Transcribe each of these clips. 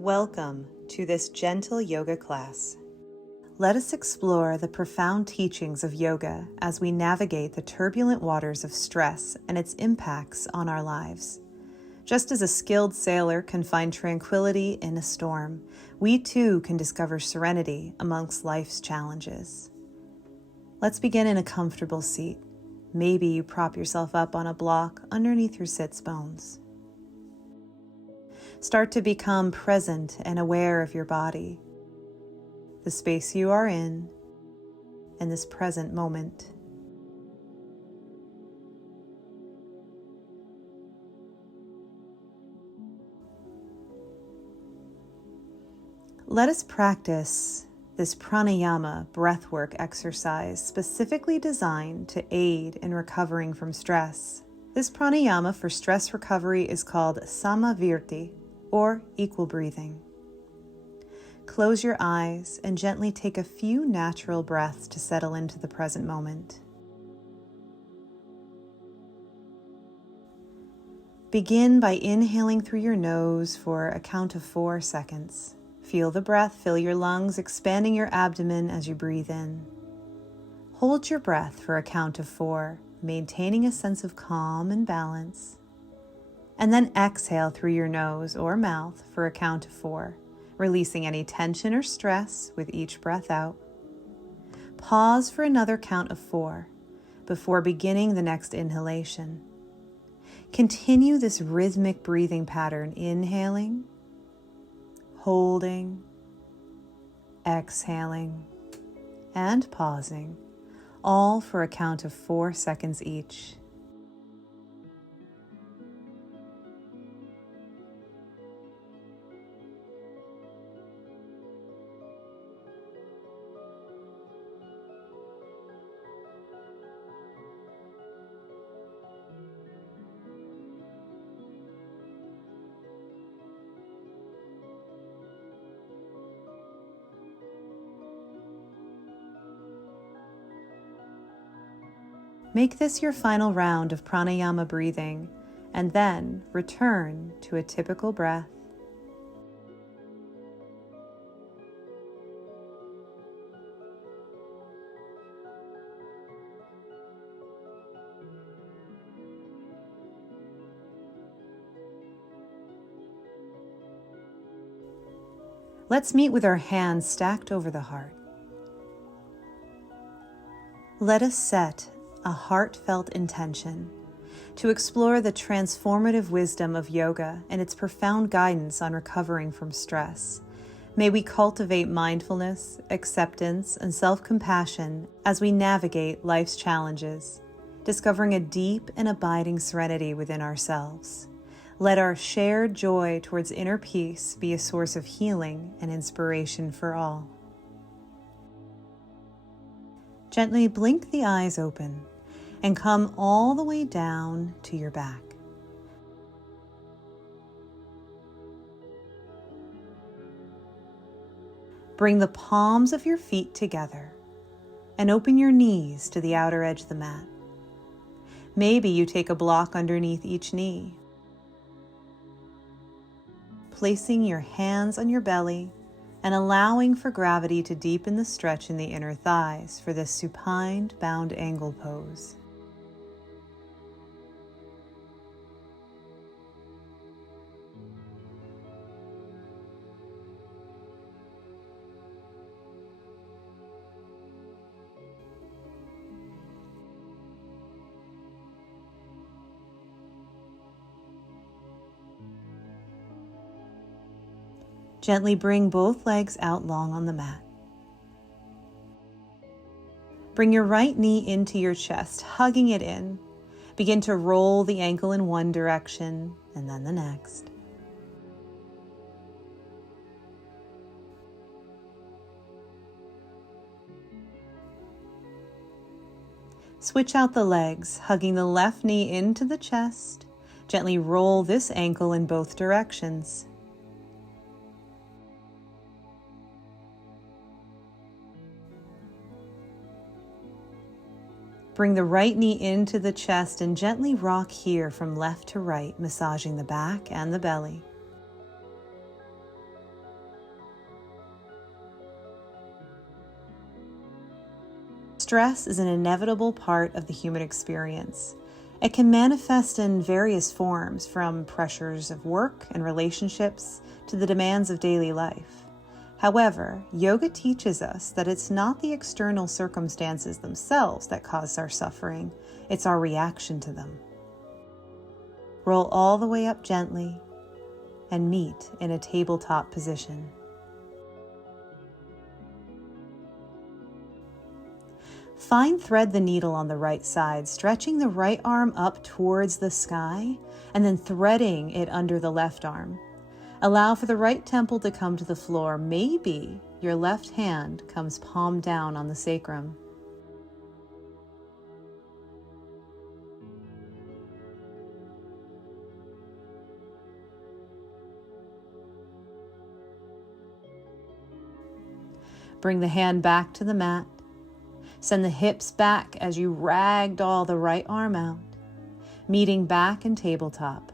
Welcome to this gentle yoga class. Let us explore the profound teachings of yoga as we navigate the turbulent waters of stress and its impacts on our lives. Just as a skilled sailor can find tranquility in a storm, we too can discover serenity amongst life's challenges. Let's begin in a comfortable seat. Maybe you prop yourself up on a block underneath your sits bones. Start to become present and aware of your body, the space you are in this present moment. Let us practice this pranayama breathwork exercise specifically designed to aid in recovering from stress. This pranayama for stress recovery is called samavirti, or equal breathing. Close your eyes and gently take a few natural breaths to settle into the present moment. Begin by inhaling through your nose for a count of 4 seconds. Feel the breath fill your lungs, expanding your abdomen as you breathe in. Hold your breath for a count of 4, maintaining a sense of calm and balance. And then exhale through your nose or mouth for a count of 4, releasing any tension or stress with each breath out. Pause for another count of 4 before beginning the next inhalation. Continue this rhythmic breathing pattern, inhaling, holding, exhaling, and pausing, all for a count of 4 seconds each. Make this your final round of pranayama breathing, and then return to a typical breath. Let's meet with our hands stacked over the heart. Let us set a heartfelt intention to explore the transformative wisdom of yoga and its profound guidance on recovering from stress. May we cultivate mindfulness, acceptance, and self-compassion as we navigate life's challenges, discovering a deep and abiding serenity within ourselves. Let our shared joy towards inner peace be a source of healing and inspiration for all. Gently blink the eyes open and come all the way down to your back. Bring the palms of your feet together and open your knees to the outer edge of the mat. Maybe you take a block underneath each knee. Placing your hands on your belly and allowing for gravity to deepen the stretch in the inner thighs for this supine bound angle pose. Gently bring both legs out long on the mat. Bring your right knee into your chest, hugging it in. Begin to roll the ankle in one direction and then the next. Switch out the legs, hugging the left knee into the chest. Gently roll this ankle in both directions. Bring the right knee into the chest and gently rock here from left to right, massaging the back and the belly. stress is an inevitable part of the human experience. It can manifest in various forms, from pressures of work and relationships to the demands of daily life. However, yoga teaches us that it's not the external circumstances themselves that cause our suffering, it's our reaction to them. Roll all the way up gently and meet in a tabletop position. Fine thread the needle on the right side, stretching the right arm up towards the sky and then threading it under the left arm. Allow for the right temple to come to the floor. Maybe your left hand comes palm down on the sacrum. Bring the hand back to the mat. Send the hips back as you ragdoll the right arm out, meeting back in tabletop.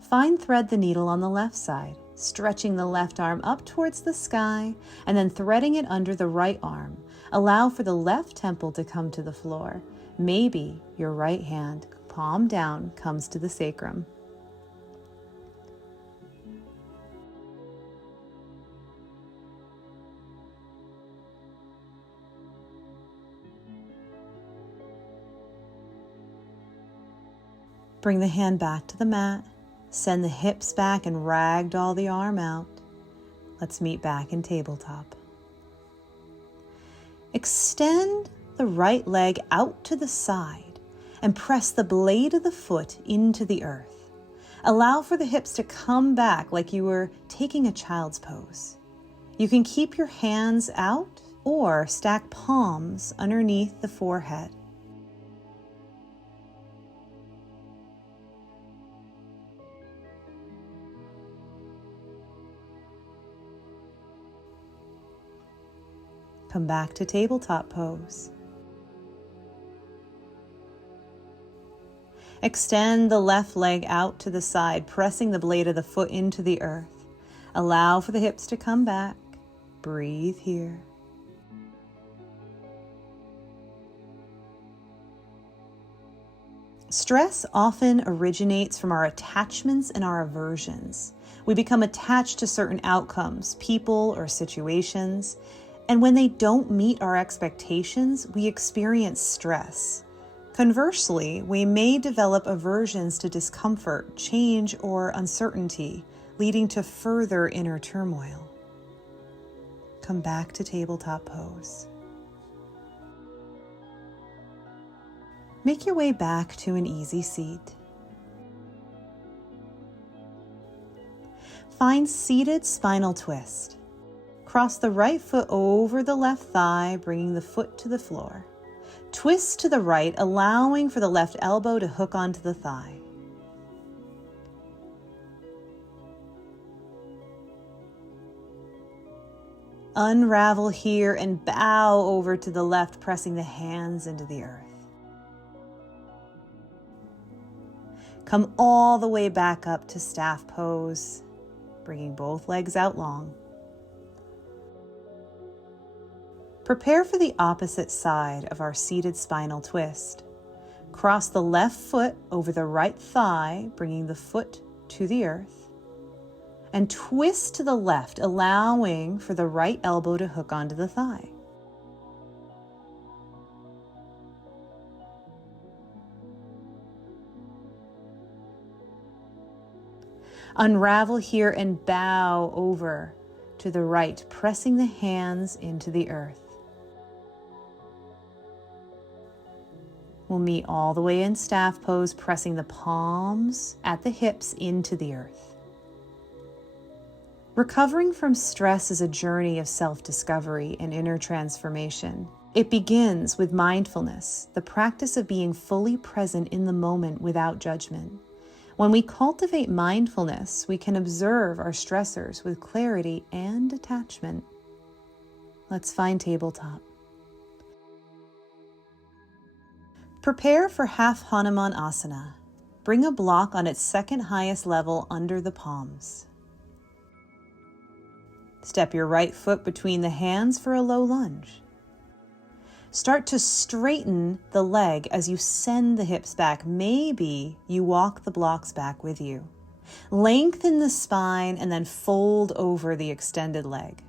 Fine thread the needle on the left side, stretching the left arm up towards the sky and then threading it under the right arm. Allow for the left temple to come to the floor. Maybe your right hand, palm down, comes to the sacrum. Bring the hand back to the mat. Send the hips back and ragdoll the arm out. Let's meet back in tabletop. Extend the right leg out to the side and press the blade of the foot into the earth. Allow for the hips to come back like you were taking a child's pose. You can keep your hands out or stack palms underneath the forehead. Come back to tabletop pose. Extend the left leg out to the side, pressing the blade of the foot into the earth. Allow for the hips to come back. Breathe here. Stress often originates from our attachments and our aversions. We become attached to certain outcomes, people, or situations. And when they don't meet our expectations, we experience stress. Conversely, we may develop aversions to discomfort, change, or uncertainty, leading to further inner turmoil. Come back to tabletop pose. Make your way back to an easy seat. Find seated spinal twist. Cross the right foot over the left thigh, bringing the foot to the floor. Twist to the right, allowing for the left elbow to hook onto the thigh. Unravel here and bow over to the left, pressing the hands into the earth. Come all the way back up to staff pose, bringing both legs out long. Prepare for the opposite side of our seated spinal twist. Cross the left foot over the right thigh, bringing the foot to the earth. And twist to the left, allowing for the right elbow to hook onto the thigh. Unravel here and bow over to the right, pressing the hands into the earth. We'll meet all the way in staff pose, pressing the palms at the hips into the earth. Recovering from stress is a journey of self-discovery and inner transformation. It begins with mindfulness, the practice of being fully present in the moment without judgment. When we cultivate mindfulness, we can observe our stressors with clarity and detachment. Let's find tabletop. Prepare for half Hanuman asana. Bring a block on its second highest level under the palms. Step your right foot between the hands for a low lunge. Start to straighten the leg as you send the hips back. Maybe you walk the blocks back with you. Lengthen the spine and then fold over the extended leg.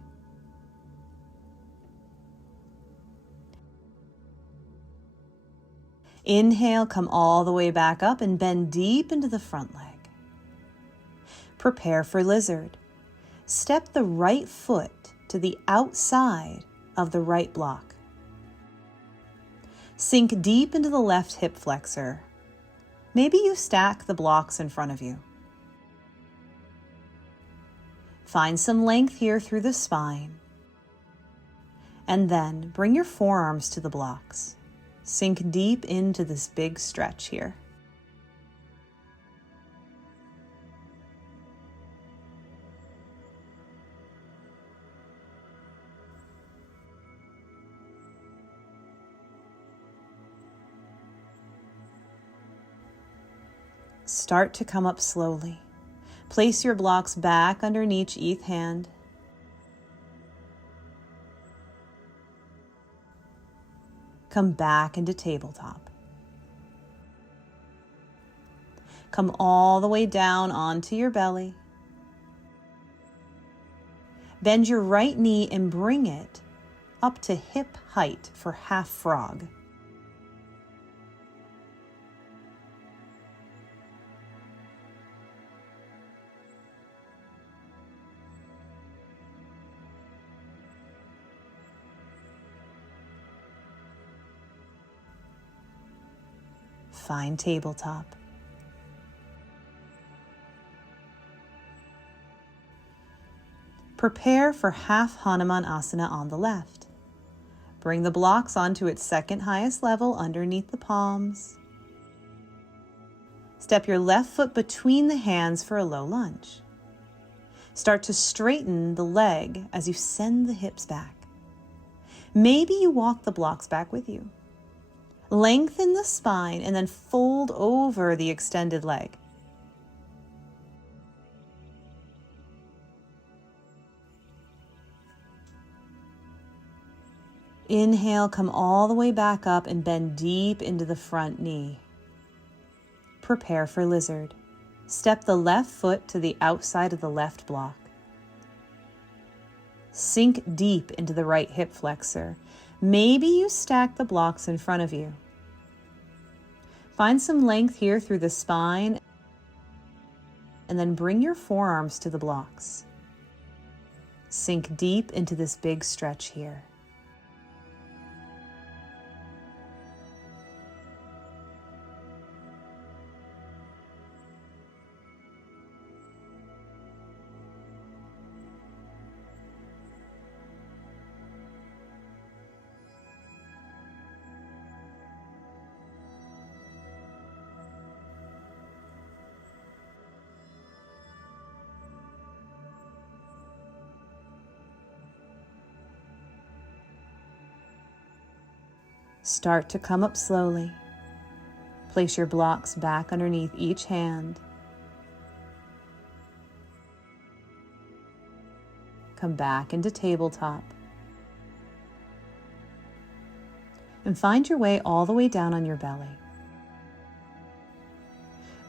Inhale, come all the way back up and bend deep into the front leg. Prepare for lizard. Step the right foot to the outside of the right block. Sink deep into the left hip flexor. Maybe you stack the blocks in front of you. Find some length here through the spine. And then bring your forearms to the blocks. Sink deep into this big stretch here. Start to come up slowly. Place your blocks back underneath each hand. Come back into tabletop. Come all the way down onto your belly. Bend your right knee and bring it up to hip height for half frog. Find tabletop. Prepare for half Hanuman Asana on the left. Bring the blocks onto its second highest level underneath the palms. Step your left foot between the hands for a low lunge. Start to straighten the leg as you send the hips back. Maybe you walk the blocks back with you. Lengthen the spine and then fold over the extended leg. Inhale, come all the way back up and bend deep into the front knee. Prepare for lizard. Step the left foot to the outside of the left block. Sink deep into the right hip flexor. Maybe you stack the blocks in front of you. Find some length here through the spine and then bring your forearms to the blocks. Sink deep into this big stretch here. Start to come up slowly. Place your blocks back underneath each hand. Come back into tabletop. And find your way all the way down on your belly.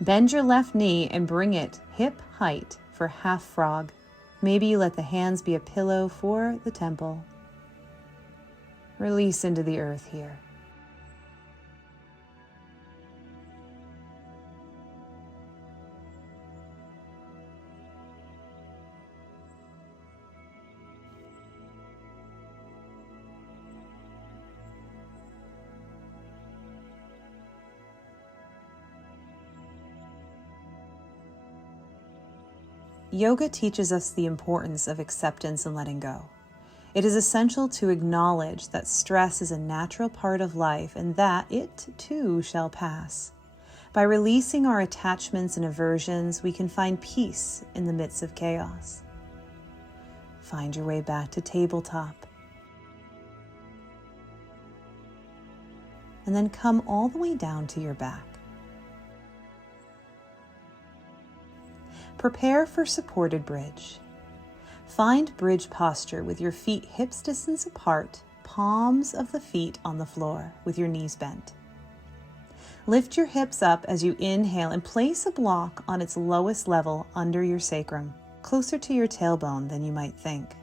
Bend your left knee and bring it hip height for half frog. Maybe you let the hands be a pillow for the temple. Release into the earth here. Yoga teaches us the importance of acceptance and letting go. It is essential to acknowledge that stress is a natural part of life and that it too shall pass. By releasing our attachments and aversions, we can find peace in the midst of chaos. Find your way back to tabletop. And then come all the way down to your back. Prepare for supported bridge. Find bridge posture with your feet hips distance apart, palms of the feet on the floor with your knees bent. Lift your hips up as you inhale and place a block on its lowest level under your sacrum, closer to your tailbone than you might think.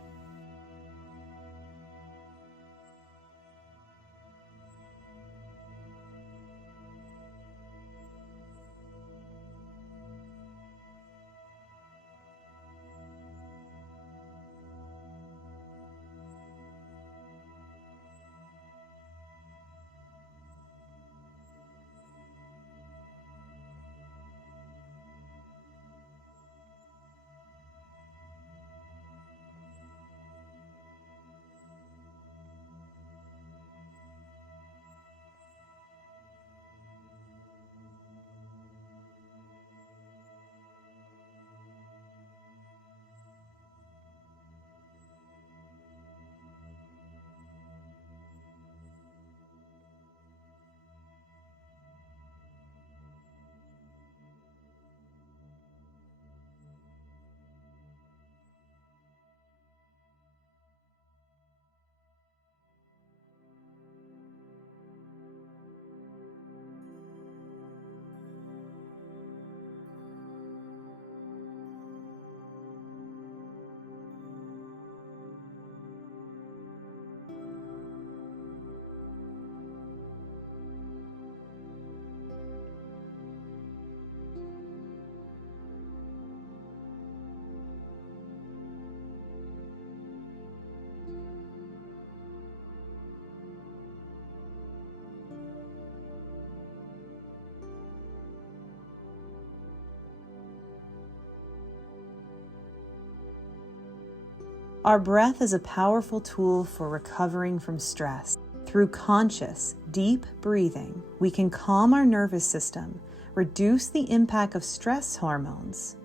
Our breath is a powerful tool for recovering from stress. Through conscious, deep breathing, we can calm our nervous system, reduce the impact of stress hormones,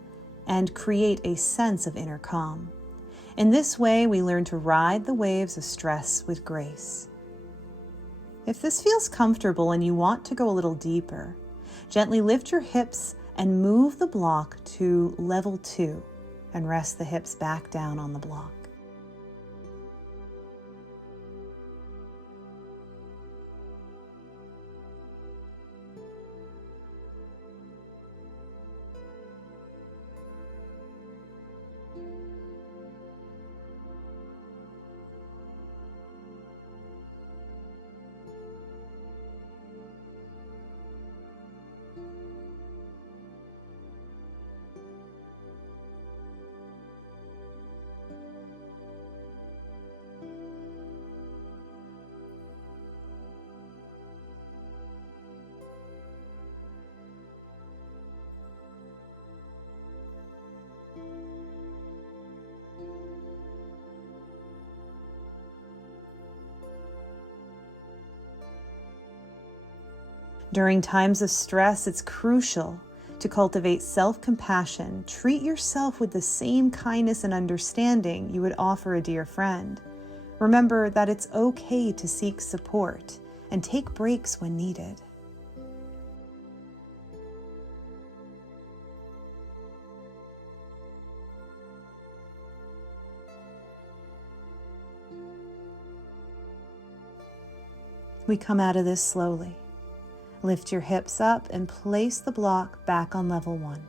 and create a sense of inner calm. In this way, we learn to ride the waves of stress with grace. If this feels comfortable and you want to go a little deeper, gently lift your hips and move the block to level 2 and rest the hips back down on the block. During times of stress, it's crucial to cultivate self-compassion. Treat yourself with the same kindness and understanding you would offer a dear friend. Remember that it's okay to seek support and take breaks when needed. We come out of this slowly. Lift your hips up and place the block back on level 1.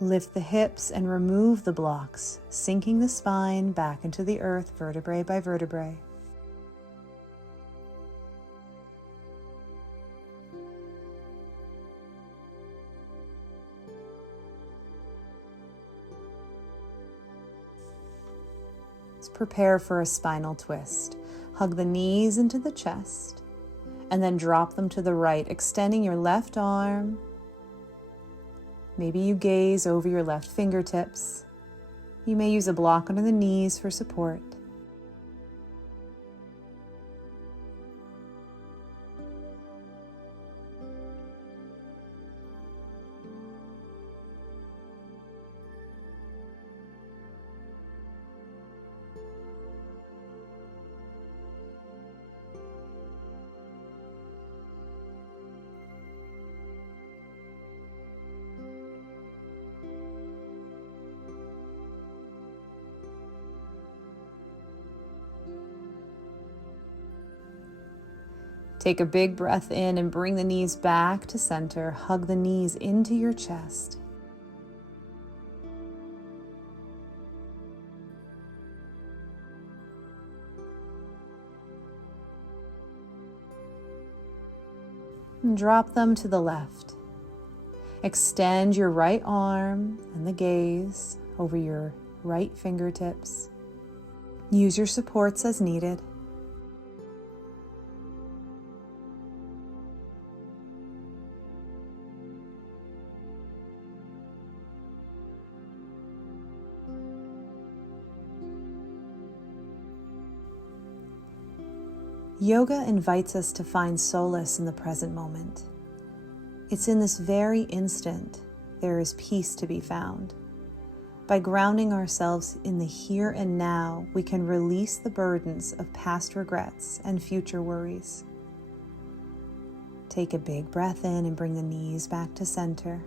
Lift the hips and remove the blocks, sinking the spine back into the earth vertebrae by vertebrae. Let's prepare for a spinal twist. Hug the knees into the chest and then drop them to the right, extending your left arm Maybe you gaze over your left fingertips. You may use a block under the knees for support. Take a big breath in and bring the knees back to center. Hug the knees into your chest. And drop them to the left. Extend your right arm and the gaze over your right fingertips. Use your supports as needed. Yoga invites us to find solace in the present moment. It's in this very instant there is peace to be found. By grounding ourselves in the here and now, we can release the burdens of past regrets and future worries. Take a big breath in and bring the knees back to center.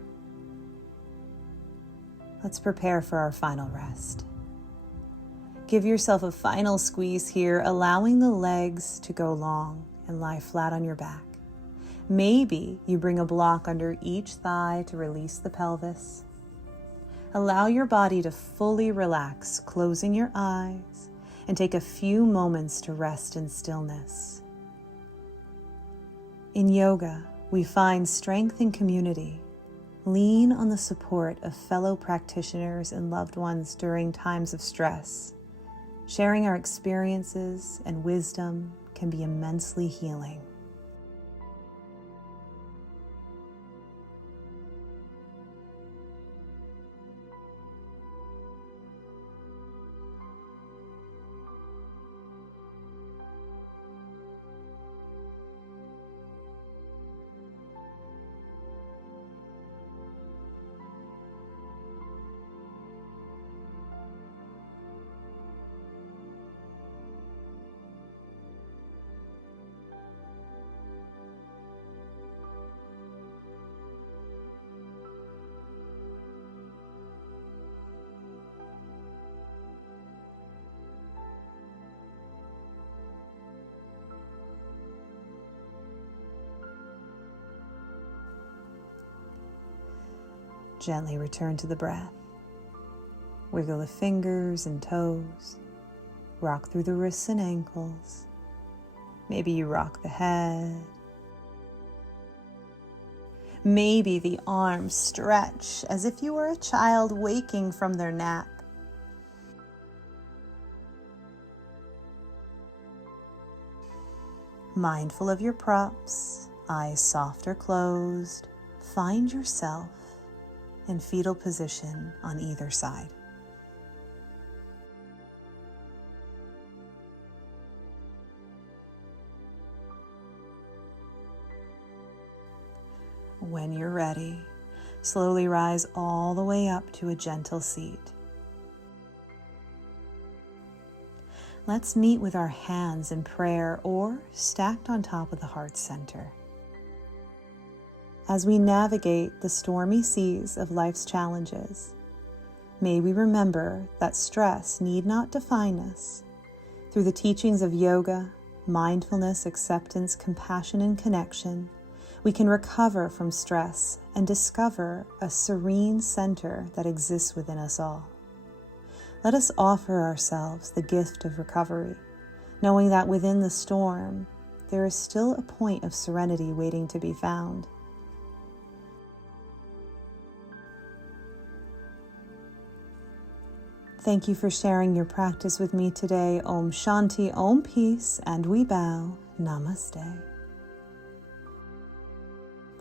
Let's prepare for our final rest. Give yourself a final squeeze here, allowing the legs to go long and lie flat on your back. Maybe you bring a block under each thigh to release the pelvis. Allow your body to fully relax, closing your eyes, and take a few moments to rest in stillness. In yoga, we find strength in community. Lean on the support of fellow practitioners and loved ones during times of stress. Sharing our experiences and wisdom can be immensely healing. Gently return to the breath. Wiggle the fingers and toes. Rock through the wrists and ankles. Maybe you rock the head. Maybe the arms stretch as if you were a child waking from their nap. Mindful of your props, eyes soft or closed, find yourself in fetal position on either side. When you're ready, slowly rise all the way up to a gentle seat. Let's meet with our hands in prayer or stacked on top of the heart center. As we navigate the stormy seas of life's challenges, may we remember that stress need not define us. Through the teachings of yoga, mindfulness, acceptance, compassion, and connection, we can recover from stress and discover a serene center that exists within us all. Let us offer ourselves the gift of recovery, knowing that within the storm, there is still a point of serenity waiting to be found. Thank you for sharing your practice with me today. Om Shanti, Om Peace, and we bow. Namaste.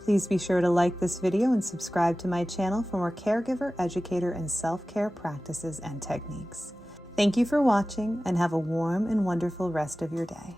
Please be sure to like this video and subscribe to my channel for more caregiver, educator, and self-care practices and techniques. Thank you for watching, and have a warm and wonderful rest of your day.